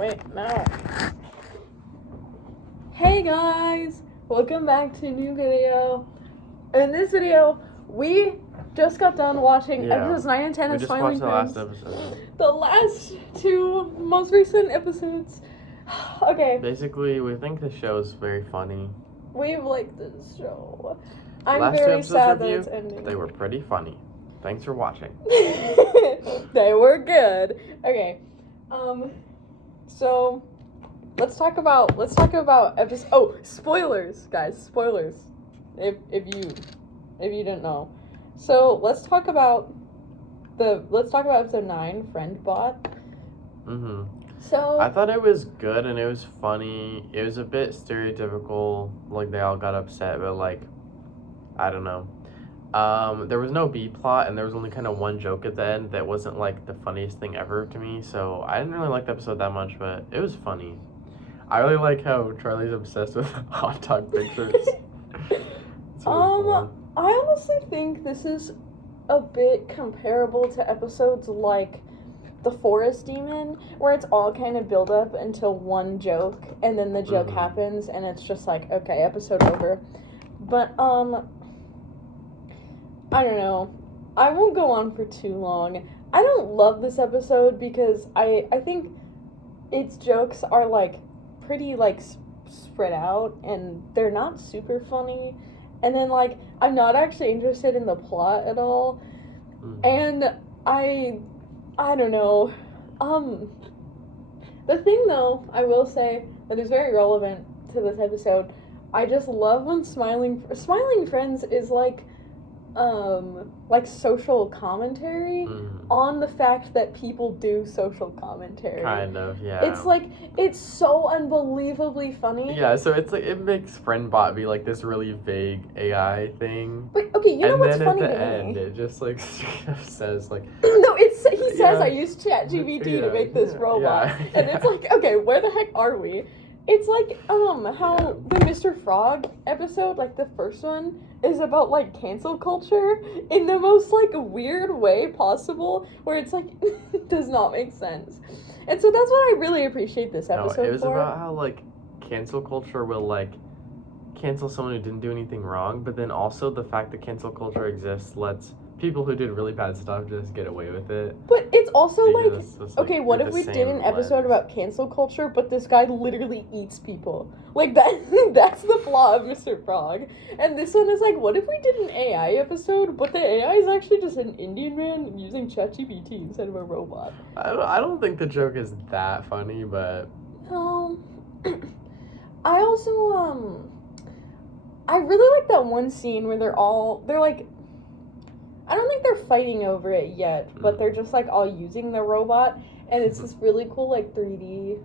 Wait, no. Hey guys! Welcome back to a new video. In this video, we just got done watching episodes 9 and 10 of Smiling Friends. We just watched the last episode. The last two most recent episodes. Okay. Basically, we think the show is very funny. We like this show. I'm last very sad that review, it's ending. They were pretty funny. Thanks for watching. They were good. Okay. So let's talk about episode. Oh, spoilers, guys! Spoilers. If you didn't know, so let's talk about episode 9, Friend Bot. Mhm. So I thought it was good and it was funny. It was a bit stereotypical, like they all got upset, but like, I don't know. There was no B plot and there was only kind of one joke at the end that wasn't like the funniest thing ever to me. So I didn't really like the episode that much, but it was funny. I really like how Charlie's obsessed with hot dog pictures. It's really cool. I honestly think this is a bit comparable to episodes like The Forest Demon, where it's all kind of build up until one joke, and then the joke happens, and it's just like, okay, episode over. But, I don't know. I won't go on for too long. I don't love this episode because I think its jokes are, like, pretty, like, spread out, and they're not super funny. And then, like, I'm not actually interested in the plot at all. And I don't know. The thing, though, I will say, that is very relevant to this episode, I just love when Smiling Friends is, like social commentary on the fact that people do social commentary. Kind of, yeah. It's like, it's so unbelievably funny. Yeah, so it's like, it makes FriendBot be like this really vague AI thing. But, okay, you know what's funny to me? And then at the end, it just like says like... No, he says I used ChatGPT to make this robot. Yeah. And it's like, okay, where the heck are we? It's like, how the Mr. Frog episode, like the first one, is about, like, cancel culture in the most, like, weird way possible, where it's, like, does not make sense. And so that's what I really appreciate this episode for. No, it was about how, like, cancel culture will, like, cancel someone who didn't do anything wrong, but then also the fact that cancel culture exists lets people who did really bad stuff just get away with it. But it's also because like, it's okay, what if we did an episode about cancel culture, but this guy literally eats people? Like, that's the flaw of Mr. Frog. And this one is like, what if we did an AI episode, but the AI is actually just an Indian man using ChatGPT instead of a robot? I don't think the joke is that funny, but... I also, I really like that one scene where they're like, I don't think they're fighting over it yet, but they're just, like, all using the robot, and it's this really cool, like, 3D.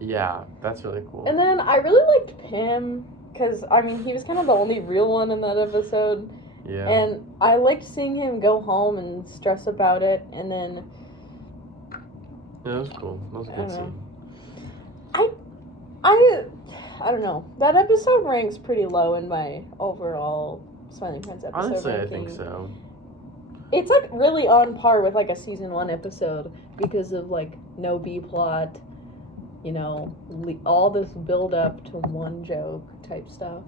Yeah, that's really cool. And then I really liked Pim, because, I mean, he was kind of the only real one in that episode. Yeah. And I liked seeing him go home and stress about it, and then... Yeah, that was cool. That was a good scene. I don't know. That episode ranks pretty low in my overall Smiling Friends episode Honestly, ranking. I think so. It's, like, really on par with, like, a season 1 episode because of, like, no B-plot, you know, all this build-up to one joke type stuff.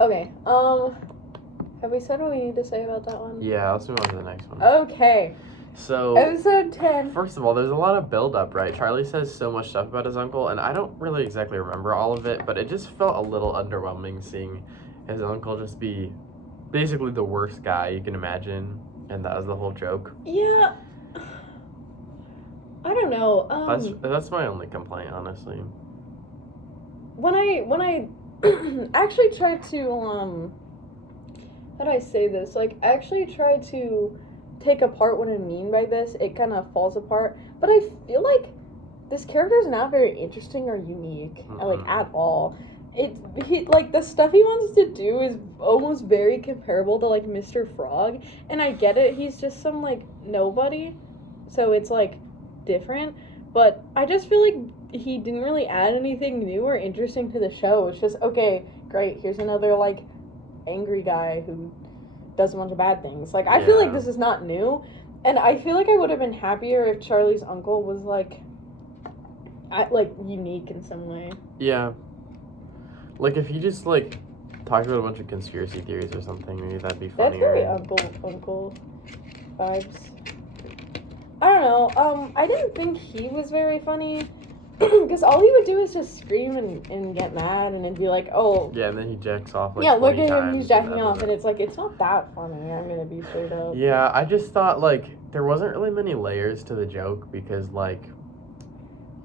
Okay, have we said what we need to say about that one? Yeah, let's move on to the next one. Okay. So... Episode 10. First of all, there's a lot of build-up, right? Charlie says so much stuff about his uncle, and I don't really exactly remember all of it, but it just felt a little underwhelming seeing his uncle just be... basically the worst guy you can imagine, and that was the whole joke. Yeah. I don't know. That's my only complaint, honestly. When I actually tried to how do I say this? Like, I actually tried to take apart what I mean by this. It kind of falls apart, but I feel like this character is not very interesting or unique, like, at all. Like, the stuff he wants to do is almost very comparable to, like, Mr. Frog, and I get it, he's just some, like, nobody, so it's, like, different, but I just feel like he didn't really add anything new or interesting to the show. It's just, okay, great, here's another, like, angry guy who does a bunch of bad things. Like, I feel like this is not new, and I feel like I would have been happier if Charlie's uncle was, like, like unique in some way. Yeah. Like if he just like talked about a bunch of conspiracy theories or something, maybe that'd be funnier. That's very uncle vibes. I don't know. I didn't think he was very funny because all he would do is just scream and get mad and then be like, oh. Yeah, and then he jacks off like yeah, look 20 at him, times he's jacking off, and it's like, it's not that funny, I'm gonna be straight up. Yeah, I just thought like there wasn't really many layers to the joke because like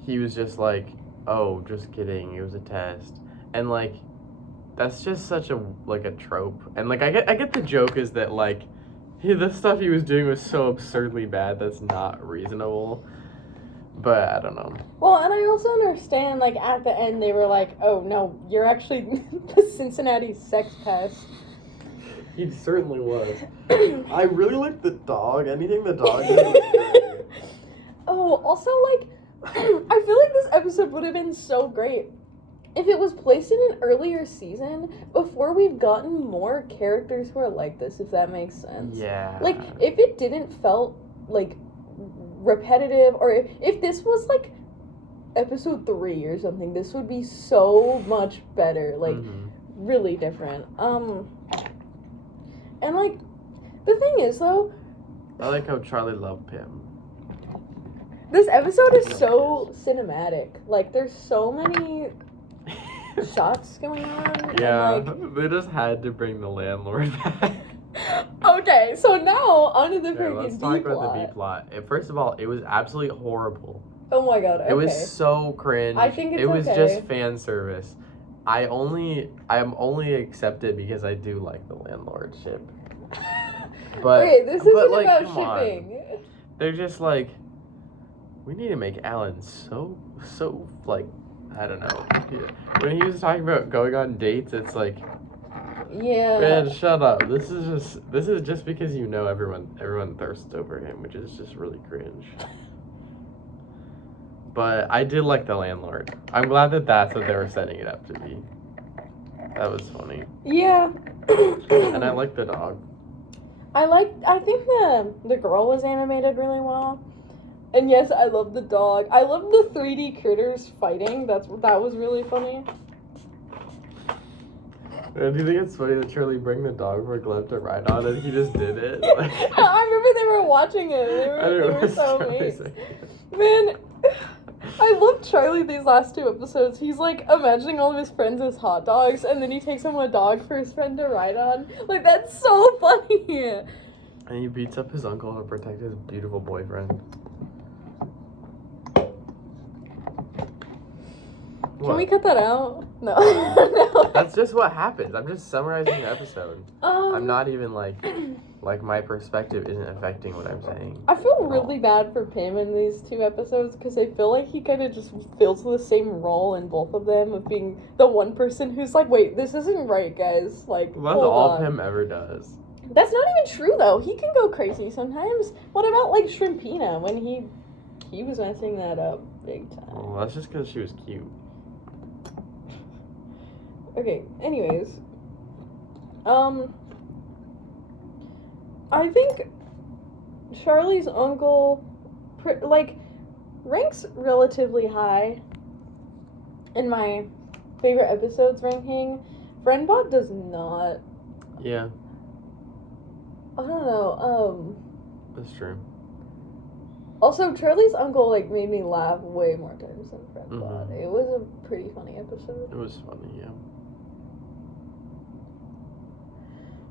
he was just like, oh, just kidding, it was a test. And like that's just such a like a trope. And like I get the joke is that like the stuff he was doing was so absurdly bad that's not reasonable. But I don't know. Well, and I also understand, like, at the end they were like, oh, no, you're actually the Cincinnati sex pest. He certainly was. I really like the dog. Anything the dog did was great. Oh, also, like, I feel like this episode would have been so great if it was placed in an earlier season before we've gotten more characters who are like this, if that makes sense. Yeah. Like, if it didn't felt, like, repetitive, or if this was, like, episode 3 or something, this would be so much better. Like, really different. And, like, the thing is, though... I like how Charlie loved him. This episode is so cinematic. Like, there's so many shots going on. Yeah, and, like... they just had to bring the landlord back. Okay, so now, onto the freaking let's B-plot. talk about the B-plot. First of all, it was absolutely horrible. Oh my god, okay. It was so cringe. I think it's It was okay. just fan service. I am only accepted because I do like the landlord ship. But okay, this isn't like, about come on. shipping. They're just like, we need to make Alan so like, I don't know. When he was talking about going on dates, it's like, Yeah. man, shut up. This is just because you know everyone thirsts over him, which is just really cringe. But I did like the landlord. I'm glad that that's what they were setting it up to be. That was funny. Yeah. And I like the dog. I think the girl was animated really well. And yes, I love the dog. I love the 3D critters fighting. That was really funny. And do you think it's funny that Charlie bring the dog for Gleb to ride on and he just did it? Like, I remember they were watching it. They were so amazed. Man, I love Charlie these last 2 episodes. He's like imagining all of his friends as hot dogs, and then he takes him a dog for his friend to ride on. Like, that's so funny. And he beats up his uncle to protect his beautiful boyfriend. Can we cut that out? No. No. That's just what happens. I'm just summarizing the episode. I'm not even like my perspective isn't affecting what I'm saying. I feel really bad for Pim in these 2 episodes because I feel like he kind of just fills the same role in both of them of being the one person who's like, wait, this isn't right, guys. Like, Well, that's hold all on. Pim ever does. That's not even true, though. He can go crazy sometimes. What about, like, Shrimpina when he was messing that up big time? Well, that's just because she was cute. Okay, anyways. I think Charlie's uncle, ranks relatively high in my favorite episodes ranking. Friendbot does not. Yeah, I don't know, that's true. Also, Charlie's uncle, like, made me laugh way more times than Friendbot. Mhm. It was a pretty funny episode. It was funny, yeah.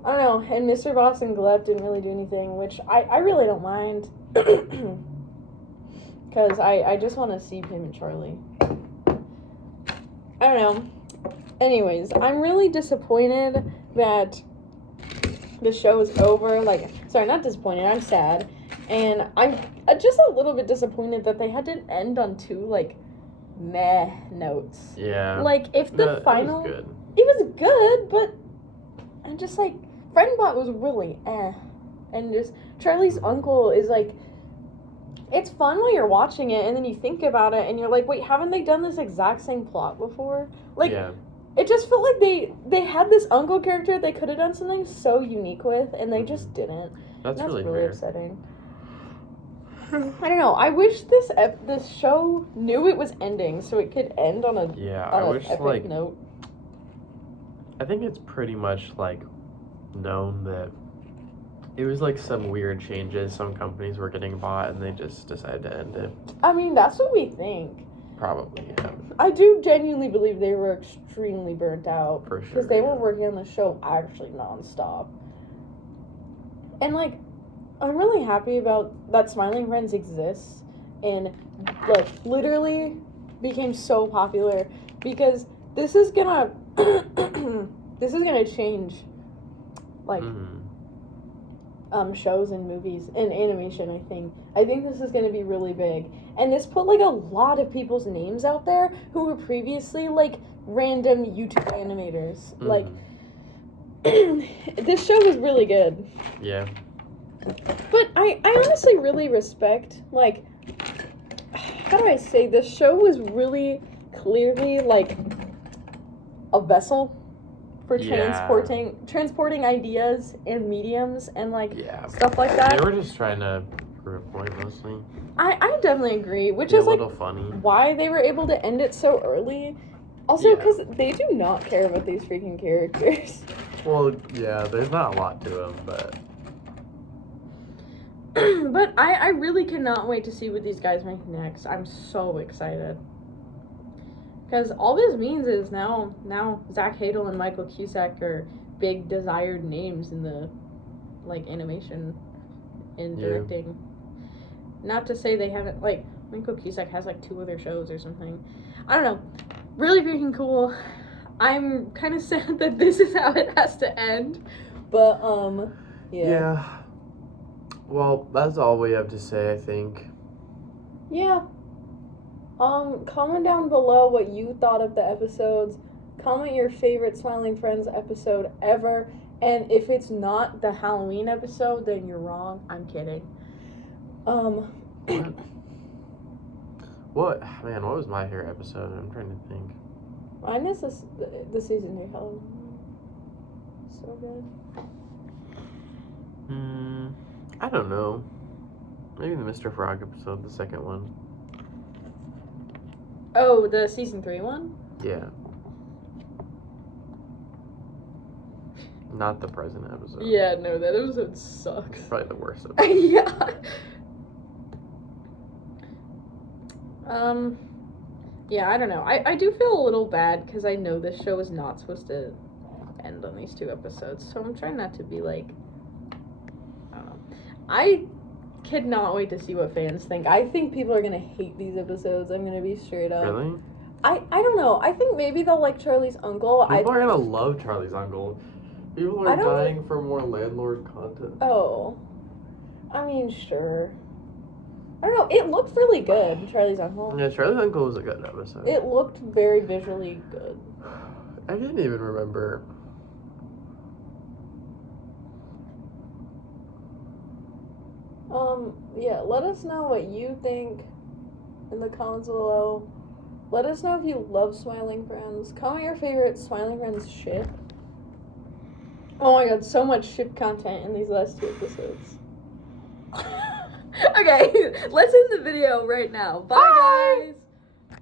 I don't know, and Mr. Boss and Gleb didn't really do anything, which I really don't mind. Because I just want to see Pim and Charlie. I don't know. Anyways, I'm really disappointed that the show is over. Like, sorry, not disappointed, I'm sad. And I'm just a little bit disappointed that they had to end on 2, like, meh notes. Yeah. Like, if the final... It was good. It was good, but I'm just like, Friendbot was really and just Charlie's uncle is like, it's fun while you're watching it, and then you think about it, and you're like, wait, haven't they done this exact same plot before? Like, yeah. It just felt like they had this uncle character they could have done something so unique with, and they just didn't. That's really really fair. upsetting. I don't know. I wish this show knew it was ending, so it could end on a Yeah, on I an wish epic like note. I think it's pretty much like known that it was like some weird changes. Some companies were getting bought, and they just decided to end it. I mean, that's what we think. Probably, yeah, I do genuinely believe they were extremely burnt out for sure. because they were yeah. working on the show actually nonstop. And like, I'm really happy about that Smiling Friends exists and like literally became so popular because this is gonna change like Mhm. shows and movies and animation. I think this is gonna be really big, and this put like a lot of people's names out there who were previously like random YouTube animators. Like this show was really good. Yeah. But I honestly really respect, like, how do I say, this show was really clearly, like, a vessel for transporting ideas and mediums and, like, Yeah. stuff like that. They were just trying to prove a point, mostly. I definitely agree, which Be is, a like, little funny. why they were able to end it so early. Also, Yeah. because they do not care about these freaking characters. Well, yeah, there's not a lot to them, but... But I really cannot wait to see what these guys make next. I'm so excited. Because all this means is now Zach Hadel and Michael Cusack are big desired names in the, like, animation and directing. Not to say they haven't, like, Michael Cusack has, like, 2 other shows or something. I don't know. Really freaking cool. I'm kind of sad that this is how it has to end. But, yeah. Well, that's all we have to say, I think. Yeah. Comment down below what you thought of the episodes. Comment your favorite Smiling Friends episode ever. And if it's not the Halloween episode, then you're wrong. I'm kidding. What? Man, what was my favorite episode? I'm trying to think. Mine is the season 3 Halloween. So good. I don't know. Maybe the Mr. Frog episode, the second one. Oh, the season 3 one? Yeah. Not the present episode. Yeah, no, that episode sucks. Probably the worst episode. Yeah. Yeah, I don't know. I do feel a little bad because I know this show is not supposed to end on these 2 episodes, so I'm trying not to be like, I don't know. I cannot wait to see what fans think. I think people are gonna hate these episodes. I'm gonna be straight up. Really? I don't know. I think maybe they'll like Charlie's Uncle. People are gonna love Charlie's Uncle. People are dying for more landlord content. Oh. I mean, sure. I don't know. It looked really good, Charlie's Uncle. Yeah, Charlie's Uncle was a good episode. It looked very visually good. I didn't even remember. Yeah, let us know what you think in the comments below. Let us know if you love Smiling Friends. Comment your favorite Smiling Friends ship. Oh my god, so much ship content in these last 2 episodes. Okay, let's end the video right now. Bye. Guys!